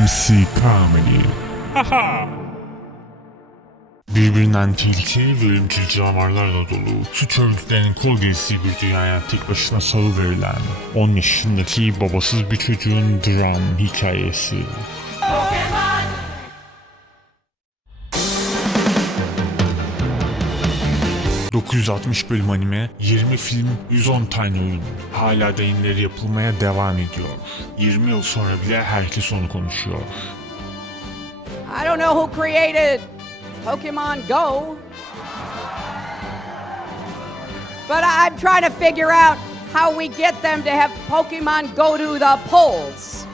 MC Comedy. Haha. Birbirinden tehlikeli ve ölümcül canavarlarla dolu, suç örgütlerinin kol gezdiği bir dünyaya tek başına salı verilen 10 yaşındaki babasız bir çocuğun dram hikayesi. 960 bölüm anime, 20 film, 110 tane oyun. Hala da yenileri yapılmaya devam ediyor. 20 yıl sonra bile herkes onu konuşuyor. I don't know who created Pokemon Go, but I'm trying to figure out how we get them to have Pokemon go to the polls.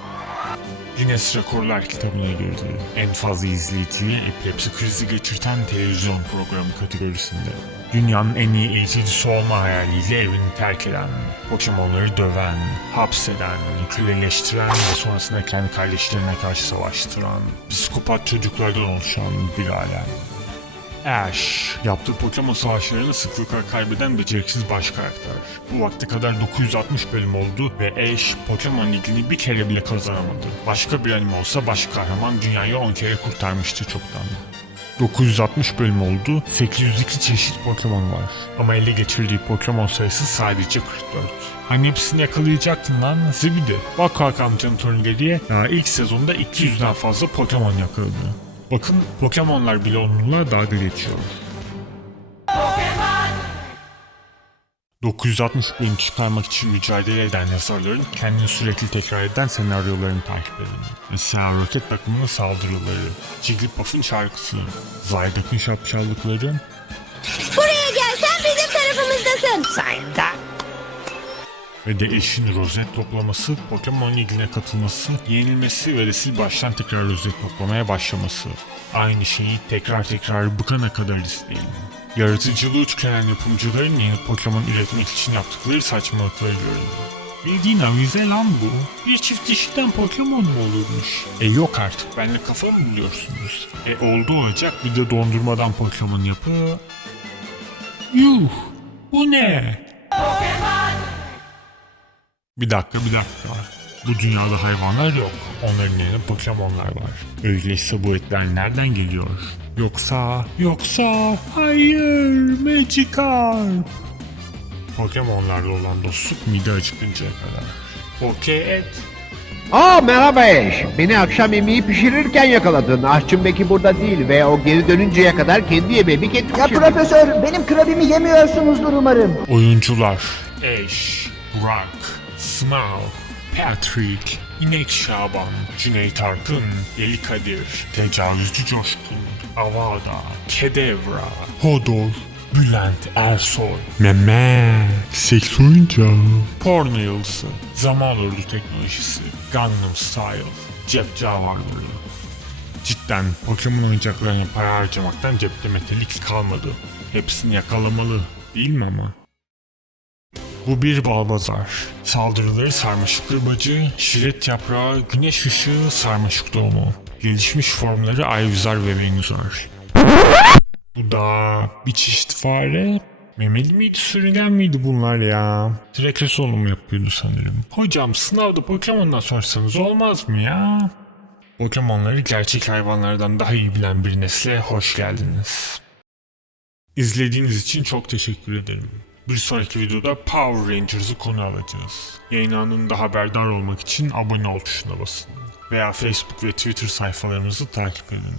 Guinness Rekorlar kitabına girdi. En fazla izleyiciyi epilepsi krizi geçirten televizyon programı kategorisinde. Dünyanın en iyi eğiticisi olma hayaliyle evini terk eden, Pokemon'ları döven, hapseden, köleleştiren ve sonrasında kendi kardeşlerine karşı savaştıran, psikopat çocuklardan oluşan bir alem. Ash, yaptığı Pokemon savaşlarını sıklıkla kaybeden beceriksiz baş karakter. Bu vakte kadar 960 bölüm oldu ve Ash, Pokemon Ligi'ni bir kere bile kazanamadı. Başka bir anime olsa baş kahraman dünyayı 10 kere kurtarmıştı çoktan. 960 bölüm oldu, 802 çeşit Pokemon var. Ama ele geçirdiği Pokemon sayısı sadece 44. Hani hepsini yakalayacaktın lan zibidi. Bak Hakan Can Torungeri'ye daha ilk sezonda 200'den fazla Pokemon yakaladı. Bakın Pokemonlar bile onunla dalga geçiyor. 960 bölüm çıkarmak için mücadele eden yazarların kendini sürekli tekrar eden senaryolarını takip edin. Mesela roket takımının saldırıları, Jigglypuff'un şarkısı, Zygarde'ın şapşallıkları, Buraya gel sen bizim tarafımızdasın. ve de eşin rozet toplaması, Pokemon Ligi'ne katılması, yenilmesi ve de sil baştan tekrar rozet toplamaya başlaması. Aynı şeyi tekrar tekrar bıkana kadar izleyin. Yaratıcılığı tükenen yapımcıların yeni Pokemon üretmek için yaptıkları saçmalıkları görün. Bildiğin avize lan bu. Bir çift dişiden Pokemon mu olurmuş? E yok artık benle kafa mı buluyorsunuz? E oldu olacak bir de dondurmadan Pokemon yapı. Yuh bu ne? Bir dakika bir dakika. Bu dünyada hayvanlar yok. Onların yerine Pokemonlar var. Öyleyse bu etler nereden geliyor? Yoksa... Yoksa... Hayır! Magikarp! Pokemonlarla olan dostluk mide acıkıncaya kadar. Poke et. Aa merhaba eş. Beni akşam yemeği pişirirken yakaladın. Aşçım Beki burada değil ve o geri dönünceye kadar kendi yemeğimi kendi Ya pişirdim. profesör benim krabimi yemiyorsunuzdur umarım. Oyuncular Ash, Burak, Sınav, Patrick, İnek Şaban, Cüneyt Arkın, Deli Kadir, Tecavüzcü Coşkun, Avada, Kedevra, Hodor, Bülent Ersoy, Mehmet, Seks oyuncağı, Porno yıldızı, Zaman Ordu teknolojisi, Gangnam Style, Cep canavarları. Cidden Pokemon oyuncaklarına para harcamaktan cepte metalik kalmadı. Hepsini yakalamalı değil mi ama? Bu bir balbazar. Saldırıları sarmaşık kırbacı, şiret yaprağı, güneş ışığı, sarmaşık doğumu. Gelişmiş formları Ayvizar ve Venguzar. Bu da bir çeşit fare. Memeli miydi, sürüngen miydi bunlar ya? Direkt solunum yapıyordu sanırım. Hocam sınavda Pokemon'dan sorsanız olmaz mı ya? Pokemon'ları gerçek hayvanlardan daha iyi bilen bir nesle hoş geldiniz. İzlediğiniz için çok teşekkür ederim. Bir sonraki videoda Power Rangers'ı konu alacağız. Yayın anında haberdar olmak için abone ol tuşuna basın. Veya Facebook ve Twitter sayfalarımızı takip edin.